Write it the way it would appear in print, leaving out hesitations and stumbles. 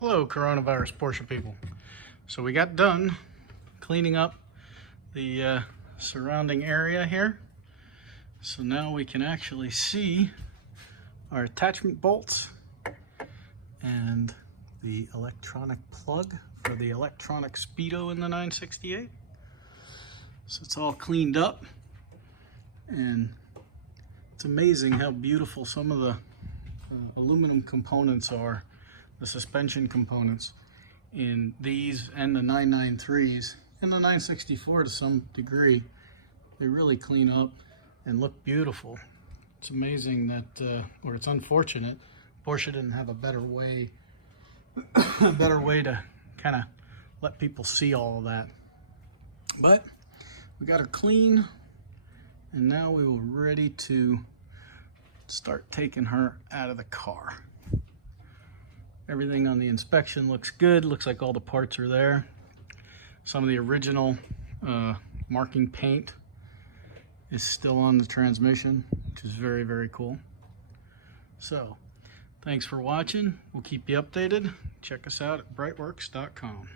Hello, coronavirus Porsche people. So we got done cleaning up the surrounding area here. So now we can actually see our attachment bolts and the electronic plug for the electronic speedo in the 968. So it's all cleaned up, and it's amazing how beautiful some of the aluminum components are. The suspension components in these and the 993s and the 964 to some degree, they really clean up and look beautiful. It's amazing that, or it's unfortunate, Porsche didn't have a better way to kind of let people see all of that. But we got her clean, and now we were ready to start taking her out of the car. Everything on the inspection looks good. Looks like all the parts are there. Some of the original marking paint is still on the transmission, which is very, very cool. So, thanks for watching. We'll keep you updated. Check us out at BreitWerks.com.